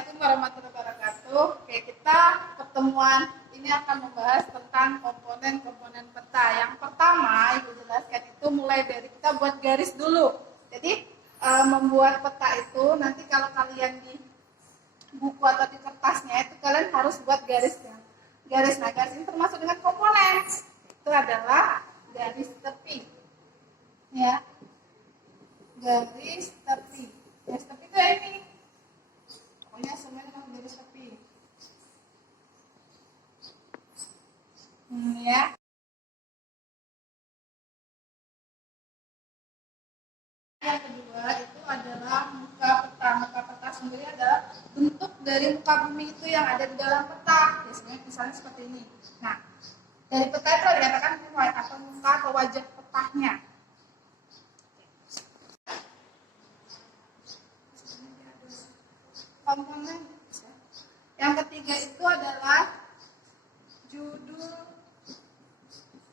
Assalamualaikum warahmatullahi wabarakatuh. Oke, kita pertemuan ini akan membahas tentang komponen-komponen peta. Yang pertama, Ibu jelaskan itu mulai dari kita buat garis dulu. Jadi, membuat peta itu nanti kalau kalian di buku atau di kertasnya itu kalian harus buat garisnya. Nah, garis ini termasuk dengan komponen. Itu adalah garis tepi. Ya. Garis tepi. Garis tepi itu ini. Pokoknya semuanya harus garis tepi. Ya. Yang kedua itu adalah muka peta. Muka peta sendiri adalah bentuk dari muka bumi itu yang ada di dalam peta. Biasanya misalnya seperti ini. Nah, dari peta itu dikatakan muka atau wajah petanya. Komponen. Yang ketiga itu adalah judul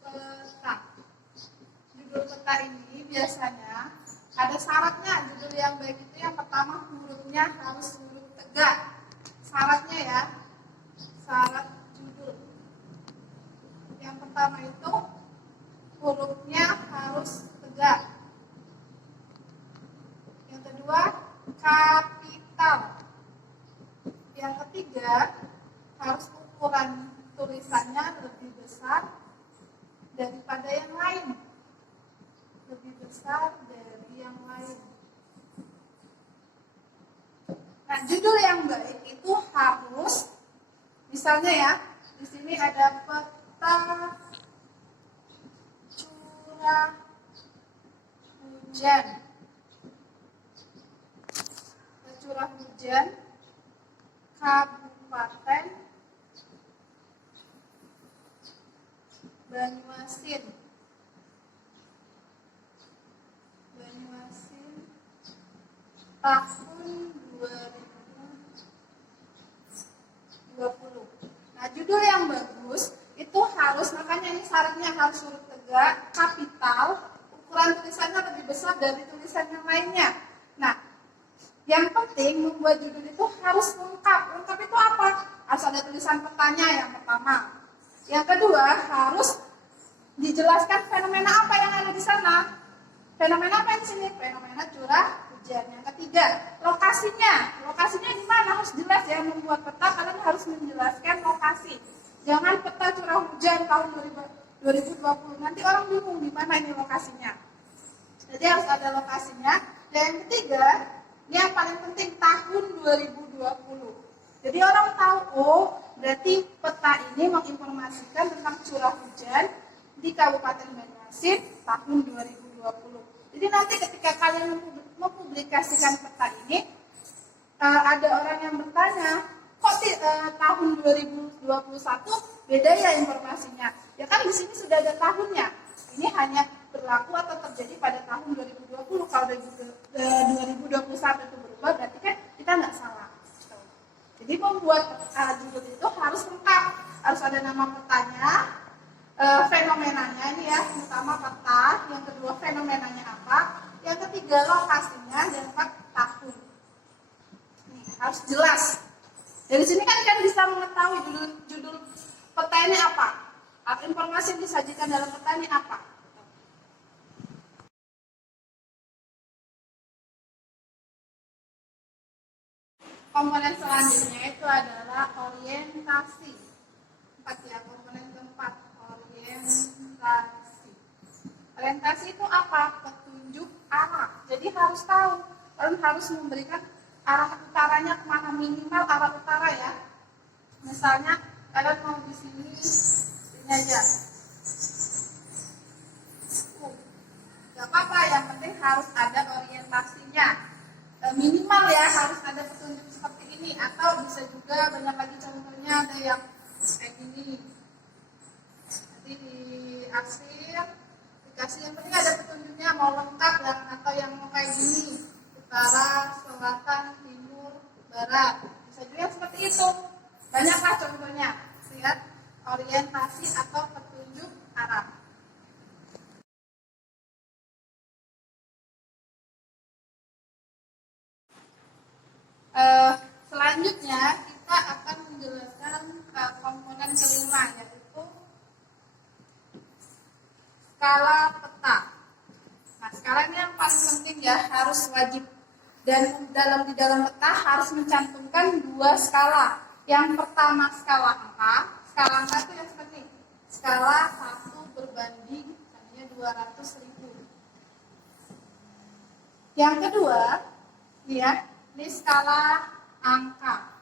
peta. Judul peta ini biasanya ada syaratnya. Judul yang baik itu yang pertama hurufnya harus huruf tegak. Syaratnya ya, syarat judul. Yang pertama itu hurufnya harus tegak. Yang kedua kapital. Yang ketiga harus ukuran tulisannya lebih besar daripada yang lain. Lebih besar dari yang lain. Nah, judul yang baik itu harus, misalnya ya, di sini ada peta curah hujan. Peta curah hujan Kabupaten Banyuasin. Tahun 2020. Nah, judul yang bagus itu harus, makanya ini syaratnya harus huruf tegak, kapital, ukuran tulisannya lebih besar dari tulisan yang lainnya. Nah, yang penting membuat judul itu harus lengkap. Lengkap itu apa? Harus ada tulisan petanya yang pertama. Yang kedua, harus dijelaskan fenomena apa yang ada di sana. Fenomena apa yang di sini? Fenomena curah hujan. Yang ketiga, lokasinya. Lokasinya di mana? Harus jelas ya. Membuat peta kalian harus menjelaskan lokasi. Jangan peta curah hujan tahun 2020. Nanti orang bingung di mana ini lokasinya. Jadi harus ada lokasinya. Dan yang ketiga, ini yang paling penting, tahun 2020. Jadi orang tahu, oh berarti peta ini menginformasikan tentang curah hujan di Kabupaten Banyuasin tahun 2020. Jadi nanti ketika kalian mempublikasikan peta ini, ada orang yang bertanya, kok tahun 2021 beda ya informasinya? Ya kan di sini sudah ada tahunnya. Ini hanya berlaku atau terjadi pada tahun 2020. Kalau 2021 itu berubah, berarti kan kita nggak salah. Jadi membuat judul itu harus lengkap. Harus ada nama petanya, fenomenanya ini ya, pertama peta, yang kedua fenomenanya apa, yang ketiga lokasinya, dan empat tahun. Ini harus jelas. Dari sini kan kalian bisa mengetahui judul peta ini apa, atau informasi yang disajikan dalam peta ini apa. Komponen selanjutnya itu adalah orientasi. Empat ya, komponen keempat, orientasi. Orientasi itu apa? Petunjuk arah. Jadi harus tahu, kalian harus memberikan arah utaranya kemana, minimal arah utara ya. Misalnya kalian mau di sini, ini aja. Gak apa-apa, yang penting harus ada orientasinya. Minimal ya, harus ada petunjuk seperti ini. Atau bisa juga banyak lagi contohnya, ada yang kayak gini. Nanti di arsir dikasih, yang penting ada petunjuknya, mau lengkap dan atau yang mau kayak gini, utara, selatan, timur, barat, bisa juga seperti itu. Banyaklah contohnya. Lihat, orientasi atau petunjuk arah. Selanjutnya skala peta. Nah, skala ini yang paling penting ya, harus wajib. Dan di dalam peta harus mencantumkan dua skala. Yang pertama skala angka. Skala angka itu yang seperti ini. Skala 1 berbanding misalnya 200.000. Yang kedua, lihat, ini skala angka.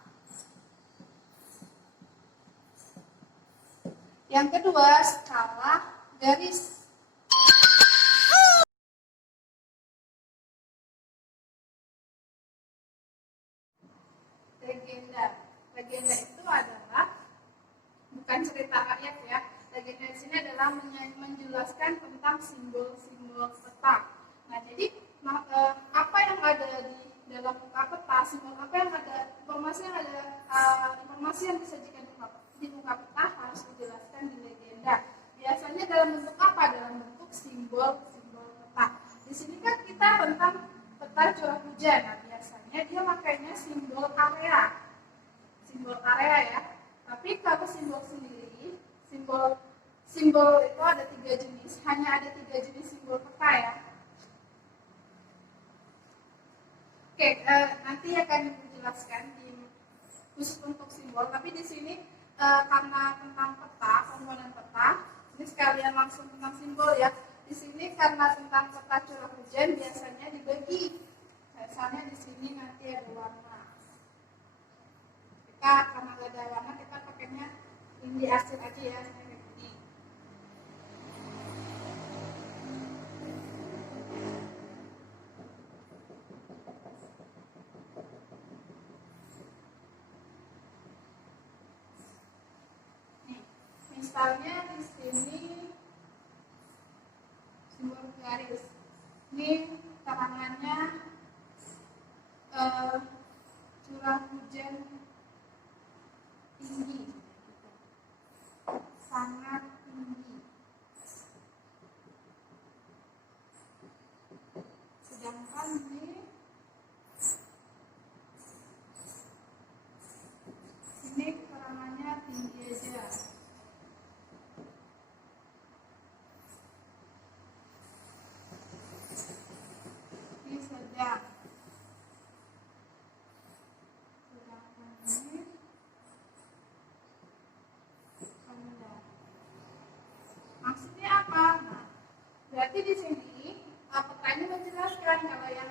Yang kedua, skala garis. Legenda. Legenda itu adalah bukan cerita rakyat ya. Legenda di sini adalah menjelaskan tentang simbol-simbol peta. Nah, jadi apa yang ada di dalam muka peta, simbol apa yang ada, informasi yang disajikan di muka peta harus dijelaskan di legenda. Biasanya dalam bentuk apa? Dalam bentuk simbol-simbol peta. Di sini kan kita tentang peta curah hujan. Nah, biasanya dia makainya simbol area ya. Tapi kalau simbol sendiri, simbol itu ada 3 jenis. Hanya ada 3 jenis simbol peta ya. Oke, nanti akan dijelaskan di khusus untuk simbol. Tapi di sini karena tentang peta, komponen peta, ini sekalian langsung tentang simbol ya. Di sini karena tentang peta curah hujan biasanya dibagi. Misalnya di sini nanti ada warna. Karena nggak ada warna, kita pakainya ini di arsip aja ya, kayak gini. Nih, misalnya di sini simbol garis. Ini terangannya curah hujan tinggi, sangat tinggi. Sedangkan ini keterangannya tinggi aja. Ini sedang. Maksudnya apa? Nah, berarti di sini peta ini menjelaskan kalau yang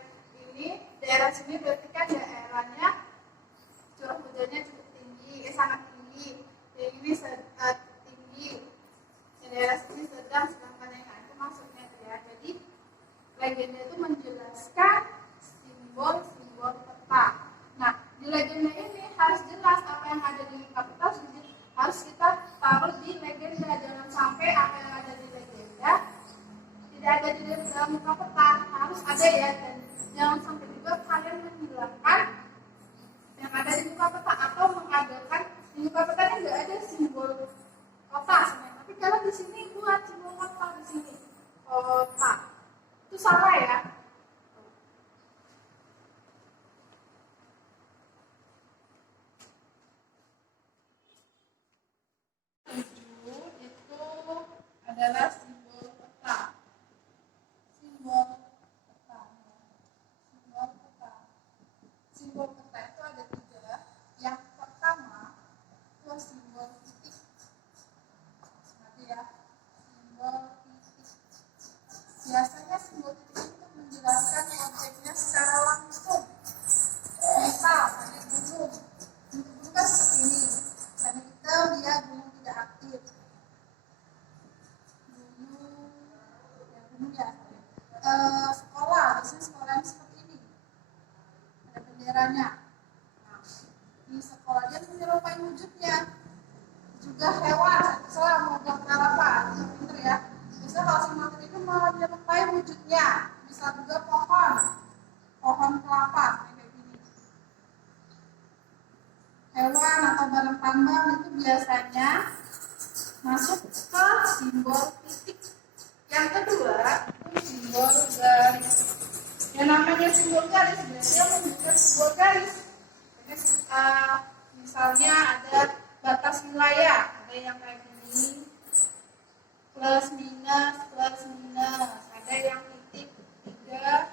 ini daerah sini berarti kan daerahnya curah hujannya cukup tinggi, sangat tinggi. Yang ini tinggi. Yang daerah sini sedang, sedangkan yang lain itu maksudnya ya. Jadi legenda itu menjelaskan simbol-simbol peta. Nah, di legenda ini harus jelas apa yang ada di muka peta, harus kita taruh di legenda. Jangan sampai apa yang ada di legenda tidak ada di dalam muka peta, harus ada ya. Dan jangan sampai juga kalian menghilangkan yang ada di muka peta atau mengadakan di muka peta ini nggak ada simbol kota sebenarnya. Tapi kalau di sini buat simbol kota di sini kota, itu salah ya. Adalah simbol peta. Simbol peta. Simbol peta. Simbol peta itu ada 3. Yang pertama itu simbol titik. Nanti ya, simbol titik. Biasanya simbol titik itu menjelaskan objeknya secara langsung. Misal ada gunung. Gunung kan seperti ini. Karena kita lihat gunung tidak aktif. Sekolah, biasanya sekolah yang seperti ini ada benderanya. Nah, di sekolah dia menyerupai wujudnya. Juga hewan, misalnya mau gambar apa, yang pinter ya. Biasanya kalau simbol itu menyerupai wujudnya. Bisa juga pohon kelapa kayak gini. Hewan atau barang tambang itu biasanya masuk ke simbol titik. Yang kedua itu simbol garis. Yang namanya simbol garis biasanya menunjukkan simbol garis. Misalnya ada batas wilayah, ada yang kayak gini. plus minus, plus minus. Ada yang titik 3.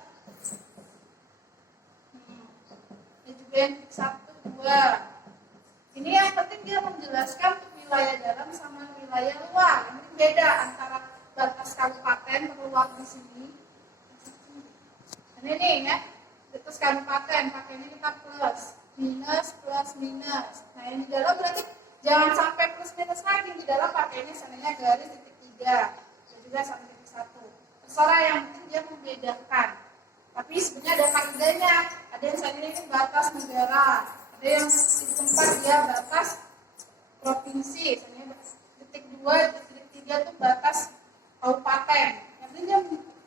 Ada juga yang titik 1, 2. Ini yang penting dia menjelaskan wilayah dalam sama wilayah luar. Ini beda antara batas kabupaten terluar di sini. Ini ya, batas kabupaten, pakainya kita plus, minus, plus, minus. Nah yang di dalam berarti jangan sampai plus minus lagi, di dalam pakainya sananya garis titik 3 dan juga sampai titik 1. Terserah, yang penting dia membedakan. Tapi sebenarnya ada kaidahnya. Ada yang saya ini batas negara, ada yang di tempat dia batas provinsi, misalnya titik 2, titik 3 itu batas kabupaten. Yang penting dia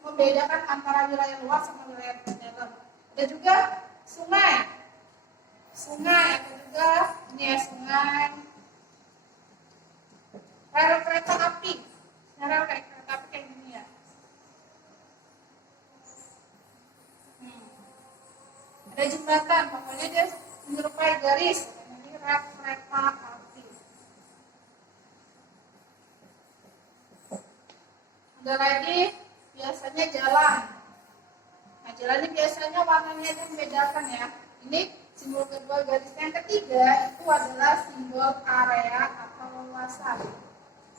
membedakan antara wilayah luar sama wilayah dalam. Ada juga sungai, ada juga ini ya sungai. Rel kereta api, rel kereta api kayak gini ya. Ada jembatan, pokoknya dia menyerupai garis. Ini rel kereta api. Ada lagi biasanya jalan. Nah jalan ini biasanya warnanya itu membedakan ya. Ini simbol kedua, garis yang ketiga itu adalah simbol area atau luasan.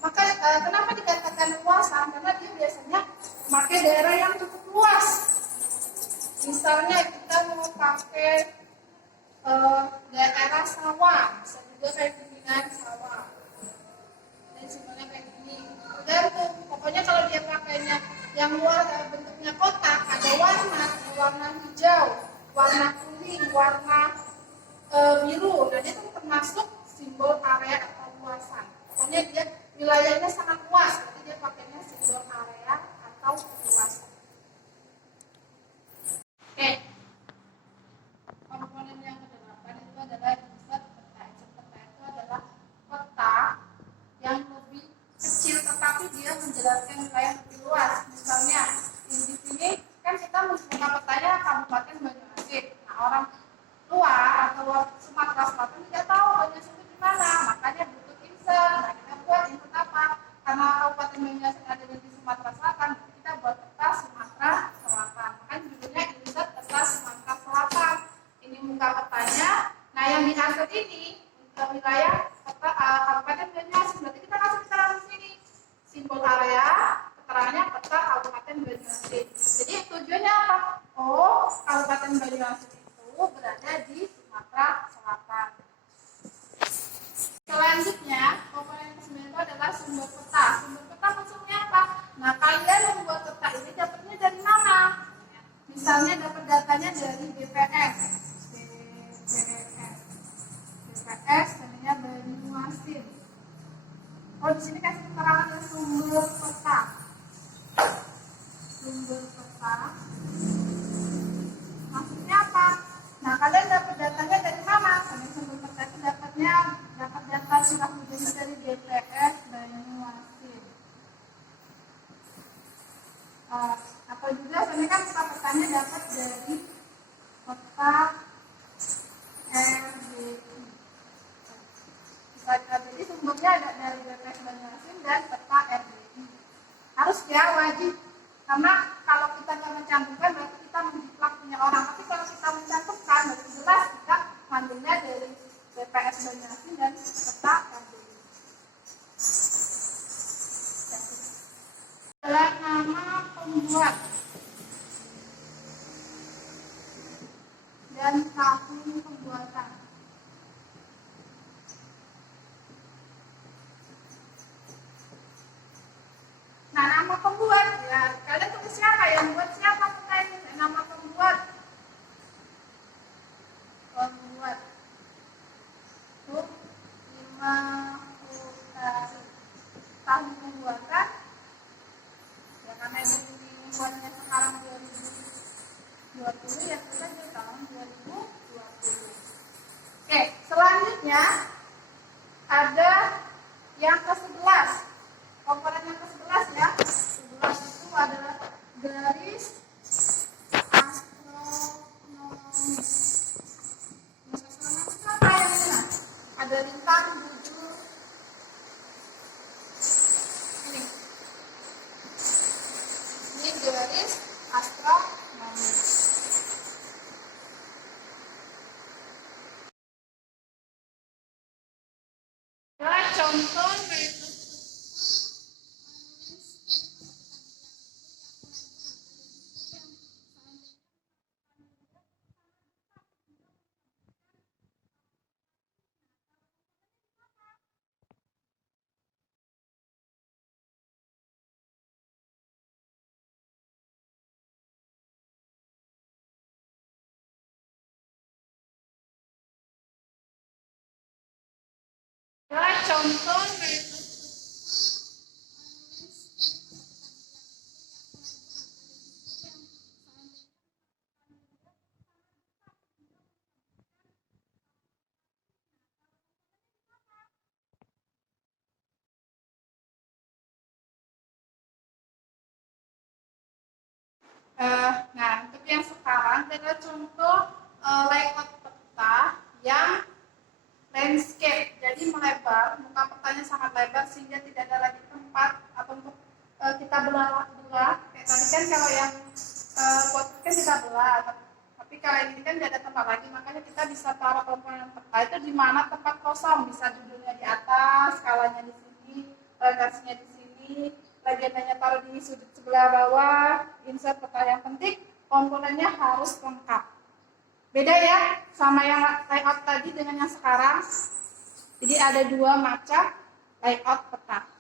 Maka kenapa dikatakan luasan? Karena dia biasanya memakai daerah yang cukup luas. Misalnya kita mau pakai daerah sawah, bisa juga kayak bimbingan sawah. Dan simbolnya kayak gini. Tergantung. Pokoknya kalau dia pakainya yang luar bentuknya kotak, ada warna hijau, warna kuning, warna biru. Nah itu termasuk simbol area atau luasan. Pokoknya dia wilayahnya sangat luas, jadi dia pakainya simbol area atau luasan. Oke. Komponen yang ke-8 itu adalah insert peta. Insert peta itu adalah peta yang lebih kecil tetapi dia menjelaskan wilayah lebih luas. Misalnya di sini kan kita membuka petanya Kabupaten Banyuasin. Nah orang luar atau Sumatera Selatan tidak tahu Banyuasin itu di mana, makanya butuh insert. Nah kita buat insert apa? Karena Kabupaten Banyuasin ada di Sumatera Selatan, kita buat peta Sumatera Selatan. Makanya judulnya insert peta Sumatera Selatan. Ini muka petanya. Nah yang diatur ini wilayah peta Kabupaten Banyuasin. Berarti kita kasih keterangan di sini. Simbol area, keterangannya peta Kabupaten Banyuasin. Jadi tujuannya apa? Oh, Kabupaten Banyuasin itu berada di Sumatera Selatan. Selanjutnya, komponen ke-9 itu adalah sumber peta. Sumber peta maksudnya apa? Nah, kalian membuat peta ini dapatnya dari mana? Misalnya dapat datanya dari BPS. BPS sebenarnya Banyuasin. Oh, di sini kasih keterangan dari sumber peta. Sumber peta maksudnya apa? Nah, kalian dapat datanya dari mana? Kalian sumber peta itu dapat data curah hujan dari BPS Banyuasin. Atau juga sebenarnya kan kita petanya dapat dari peta RDI. Jadi sumbernya ada dari BPS Banyuasin dan peta RDI. Harus ya, wajib. Karena kalau kita nggak mencantumkan berarti kita menjiplak punya orang. Tapi kalau kita mencantumkan berarti jelas kita ngambilnya dari BPS Banyuasin dan peta RDI. Adalah nama pembuat dan tahun pembuatan. Nah, nama pembuat, ya, kalian tulis siapa yang buat siapa peta ini? Nama pembuat. Pembuat. Itu 5 tahun pembuatan. Ya karena ini buatnya sekarang 2020 ya kita di tahun 2020. Oke, selanjutnya ada yang ke-11. Komponen yang ke-11 ya. 11 itu adalah garis astronomis. Garis astronomis itu apa yang ini? Ada lintang, bujur. Ini. contoh layout. Contoh layout. Nah, untuk yang sekarang kita contoh layout peta yang landscape. Jadi melebar, muka petanya sangat lebar sehingga tidak ada lagi tempat atau untuk kita belah. Kayak tadi kan kalau yang buat kan kita belah, tapi kalau ini kan tidak ada tempat lagi, makanya kita bisa taruh komponen peta itu di mana tempat kosong, bisa judulnya di atas, skalanya di sini, referensinya di sini, legendanya taruh di sudut sebelah bawah, insert peta. Yang penting komponennya harus lengkap. Beda ya sama yang layout tadi dengan yang sekarang. Jadi ada dua macam layout peta.